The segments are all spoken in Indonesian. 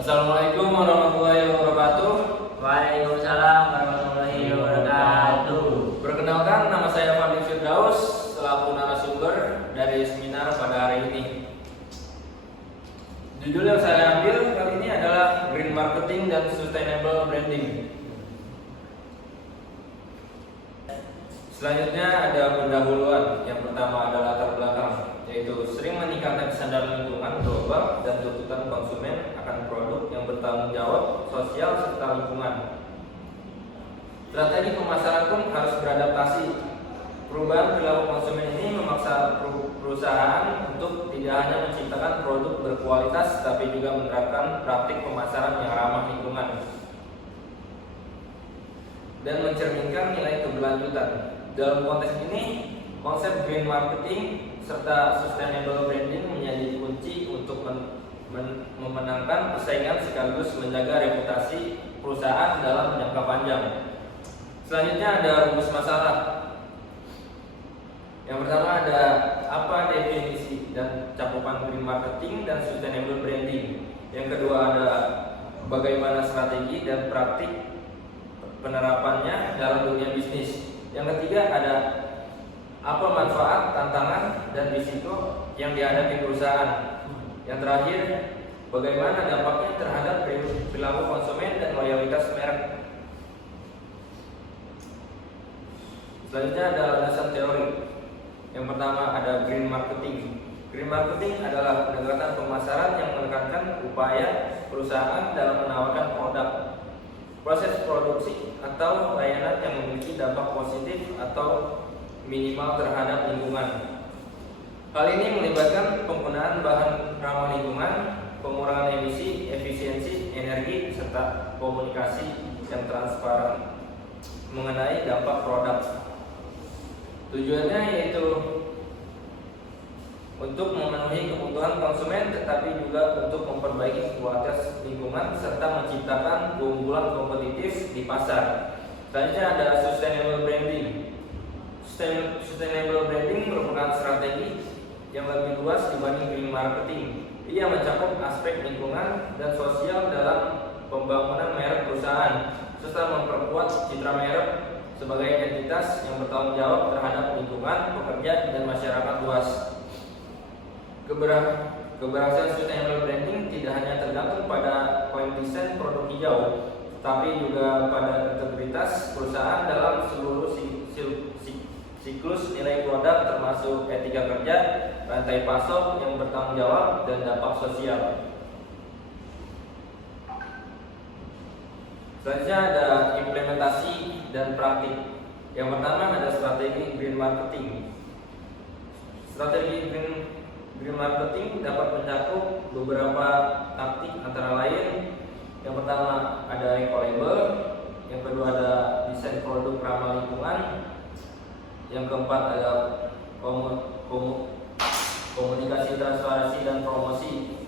Assalamualaikum warahmatullahi wabarakatuh. Waalaikumsalam warahmatullahi wabarakatuh. Perkenalkan, nama saya Fadil Firdaus selaku narasumber dari seminar pada hari ini. Judul yang saya ambil kali ini adalah Green Marketing dan Sustainable Branding. Selanjutnya ada pendahuluan. Yang pertama adalah latar belakang, yaitu sering meningkatkan kesadaran lingkungan global dan tuntutan konsumen akan produk yang bertanggung jawab sosial serta lingkungan. Strategi pemasaran pun harus beradaptasi. Perubahan perilaku konsumen ini memaksa perusahaan untuk tidak hanya menciptakan produk berkualitas, tapi juga menerapkan praktik pemasaran yang ramah lingkungan dan mencerminkan nilai keberlanjutan. Dalam konteks ini, konsep green marketing serta sustainable branding menjadi kunci untuk memenangkan persaingan sekaligus menjaga reputasi perusahaan dalam jangka panjang. Selanjutnya ada rumus masalah. Yang pertama ada apa definisi dan cakupan green marketing dan sustainable branding. Yang kedua ada bagaimana strategi dan praktik penerapannya dalam dunia bisnis. Yang ketiga ada apa manfaat, tantangan, dan risiko yang dihadapi perusahaan. Yang terakhir, bagaimana dampaknya terhadap perilaku konsumen dan loyalitas merek. Selanjutnya ada landasan teori. Yang pertama ada green marketing. Green marketing adalah pendekatan pemasaran yang menekankan upaya perusahaan dalam menawarkan produk, proses produksi, atau layanan yang memiliki dampak positif atau minimal terhadap lingkungan. Hal ini melibatkan penggunaan bahan ramah lingkungan, pengurangan emisi, efisiensi energi, serta komunikasi yang transparan mengenai dampak produk. Tujuannya yaitu untuk memenuhi kebutuhan konsumen, tetapi juga untuk memperbaiki kualitas lingkungan serta menciptakan keunggulan kompetitif di pasar. Selanjutnya ada sustainable branding. Sustainable branding merupakan strategi yang lebih luas dibanding green marketing. Ia mencakup aspek lingkungan dan sosial dalam pembangunan merek perusahaan, serta memperkuat citra merek sebagai entitas yang bertanggung jawab terhadap lingkungan, pekerja, dan masyarakat luas. Keberhasilan sustainable branding tidak hanya tergantung pada koefisien produk hijau, tapi juga pada integritas perusahaan dalam seluruh siklus nilai produk, termasuk etika kerja, rantai pasok yang bertanggung jawab, dan dampak sosial. Selanjutnya ada implementasi dan praktik. Yang pertama ada strategi green marketing. Strategi green marketing dapat mencakup beberapa taktik, antara lain yang pertama ada eco-label, yang kedua ada desain produk ramah lingkungan, yang keempat ada komunikasi transparansi dan promosi.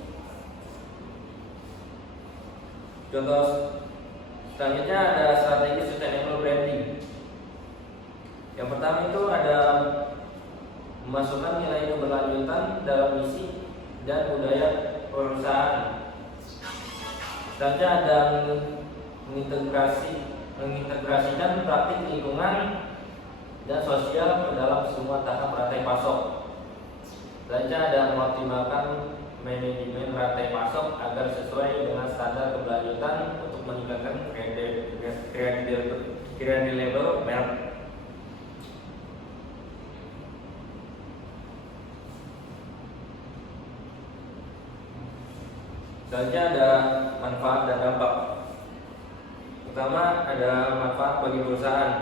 Contoh selanjutnya ada strategi sustainable branding. Yang pertama itu ada memasukkan nilai keberlanjutan dalam misi dan budaya perusahaan. Selanjutnya ada mengintegrasikan praktik lingkungan dan sosial ke dalam semua tahap rantai pasok. Selanjutnya ada mengoptimalkan manajemen rantai pasok agar sesuai dengan standar keberlanjutan untuk meningkatkan credibility merek. Selanjutnya ada manfaat dan dampak. Pertama ada manfaat bagi perusahaan.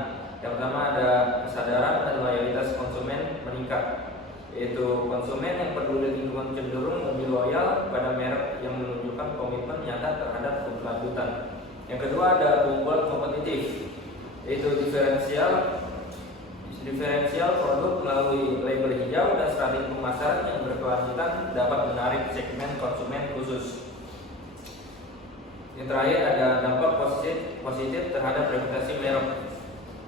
Yang pertama ada kesadaran dan loyalitas konsumen meningkat, yaitu konsumen yang peduli lingkungan cenderung lebih loyal pada merek yang menunjukkan komitmen nyata terhadap keberlanjutan. Yang kedua ada keunggulan kompetitif, yaitu diferensial produk melalui label hijau dan strategi pemasaran yang berkelanjutan dapat menarik segmen konsumen khusus. Yang terakhir ada dampak positif terhadap reputasi merek,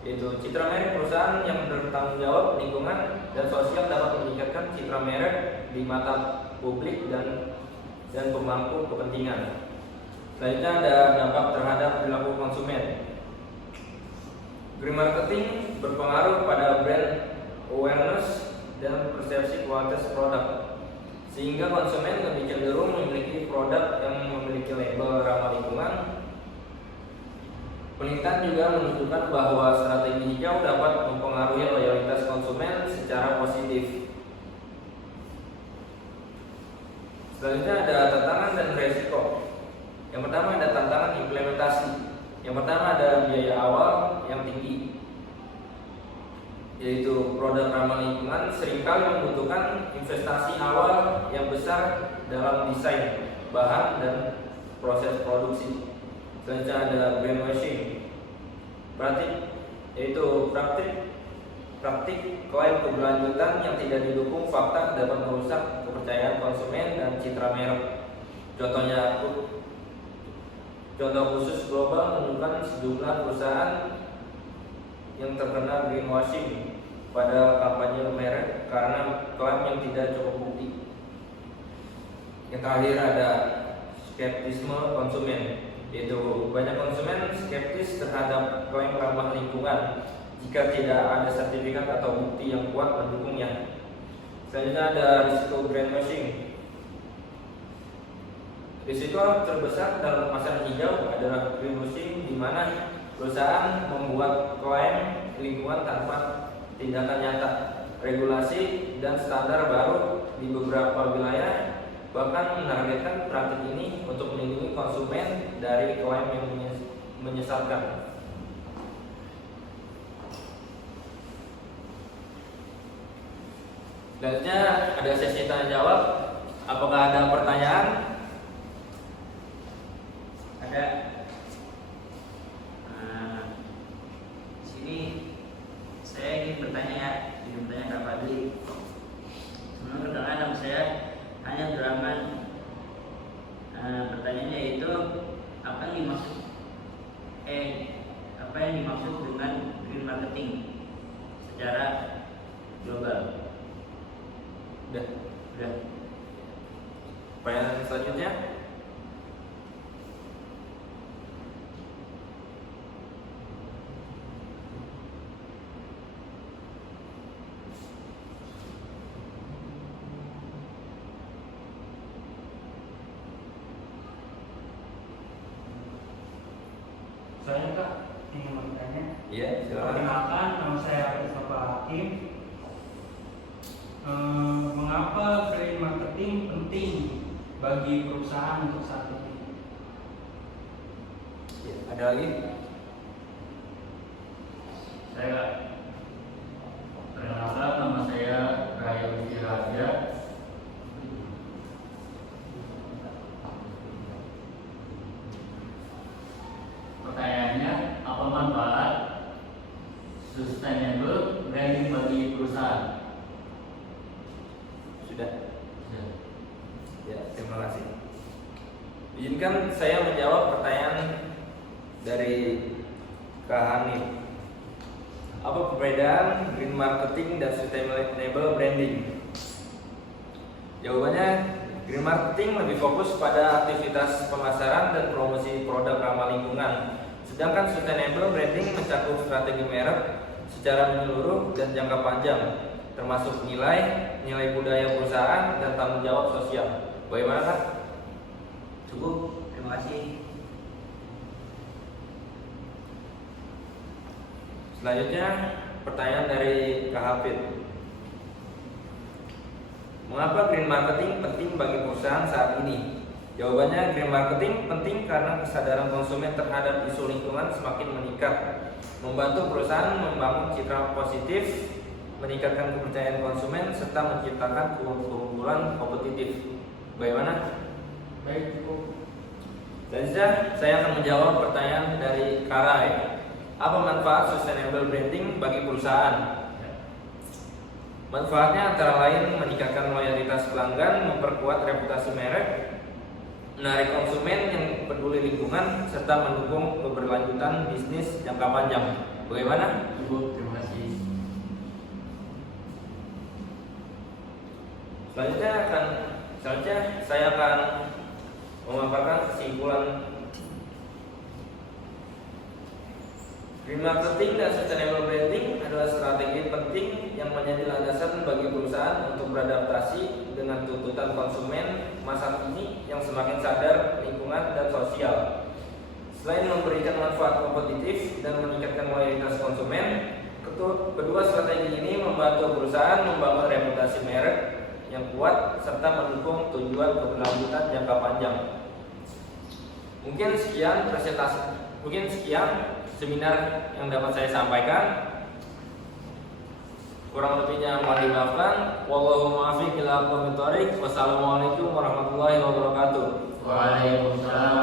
yaitu citra merek perusahaan yang bertanggung jawab lingkungan dan sosial dapat meningkatkan citra merek di mata publik dan pemangku kepentingan. Selanjutnya ada dampak terhadap perilaku konsumen. Green marketing berpengaruh pada brand awareness dan persepsi kualitas produk, sehingga konsumen lebih cenderung memiliki produk yang memiliki label ramah lingkungan. Penelitian juga menunjukkan bahwa strategi hijau dapat mempengaruhi loyalitas konsumen secara positif. Selanjutnya ada tantangan dan resiko. Yang pertama ada tantangan implementasi. Yang pertama ada biaya awal yang tinggi, yaitu produk ramah lingkungan seringkali membutuhkan investasi awal yang besar dalam desain, bahan, dan proses produksi. Selanjutnya ada greenwashing, praktik klaim keberlanjutan yang tidak didukung fakta dapat merusak kepercayaan konsumen dan citra merek. Contoh khusus global menunjukkan sejumlah perusahaan yang terkena greenwashing pada kampanye merek karena klaim yang tidak cukup bukti. Yang terakhir ada skeptisme konsumen, yaitu banyak konsumen skeptis terhadap klaim ramah lingkungan jika tidak ada sertifikat atau bukti yang kuat mendukungnya. Selanjutnya ada risiko greenwashing. Risiko terbesar dalam pemasaran hijau adalah greenwashing, di mana perusahaan membuat klaim lingkungan tanpa tindakan nyata. Regulasi dan standar baru di beberapa wilayah bahkan menargetkan praktik ini untuk melindungi konsumen dari klaim yang menyesatkan. Selanjutnya ada sesi tanya jawab. Apakah ada pertanyaan? Ada. Sini saya ingin bertanya Kak Fadli. Sebelum pertanyaan nama saya hanya beramal. Pertanyaannya yaitu apa yang dimaksud dengan green marketing secara global? Udah. Udah. Pertanyaan selanjutnya. Saya Kak ingin bertanya. Iya, silakan. Perkenalkan, nama saya Mustafa Hakim. Mengapa green marketing penting bagi perusahaan untuk saat ini? Ya, ada lagi? Saya perkenalkan, nama saya Raya Wijiraja. Pertanyaannya, apa manfaat sustainable branding bagi perusahaan? Sudah. Ya, terima kasih. Izinkan saya menjawab pertanyaan dari Kak Hanif. Apa perbedaan green marketing dan sustainable branding? Jawabannya, green marketing lebih fokus pada aktivitas pemasaran dan promosi produk ramah lingkungan, sedangkan sustainable branding mencakup strategi merek secara menyeluruh dan jangka panjang, termasuk nilai budaya perusahaan dan tanggung jawab sosial. Bagaimana Kak? Cukup. Terima kasih. Selanjutnya pertanyaan dari Kak Hafid. Mengapa green marketing penting bagi perusahaan saat ini? Jawabannya, green marketing penting karena kesadaran konsumen terhadap isu lingkungan semakin meningkat, membantu perusahaan membangun citra positif, meningkatkan kepercayaan konsumen, serta menciptakan keunggulan kompetitif. Bagaimana? Baik, cukup. Selanjutnya saya akan menjawab pertanyaan dari Karai. Apa manfaat sustainable branding bagi perusahaan? Manfaatnya antara lain meningkatkan loyalitas pelanggan, memperkuat reputasi merek, menarik konsumen yang peduli lingkungan, serta mendukung keberlanjutan bisnis jangka panjang. Bagaimana? Cukup, terima kasih. Selanjutnya saya akan memaparkan kesimpulan Green marketing dan sustainable branding adalah strategi penting yang menjadi landasan bagi perusahaan untuk beradaptasi dengan tuntutan konsumen masa kini yang semakin sadar lingkungan dan sosial. Selain memberikan manfaat kompetitif dan meningkatkan loyalitas konsumen, kedua strategi ini membantu perusahaan membangun reputasi merek yang kuat serta mendukung tujuan keberlanjutan jangka panjang. Mungkin sekian seminar yang dapat saya sampaikan. Kurang lebihnya mohon dimaafkan. Wallahu muwaffiq ila aqwamit thoriq. Wassalamualaikum warahmatullahi wabarakatuh. Waalaikumsalam.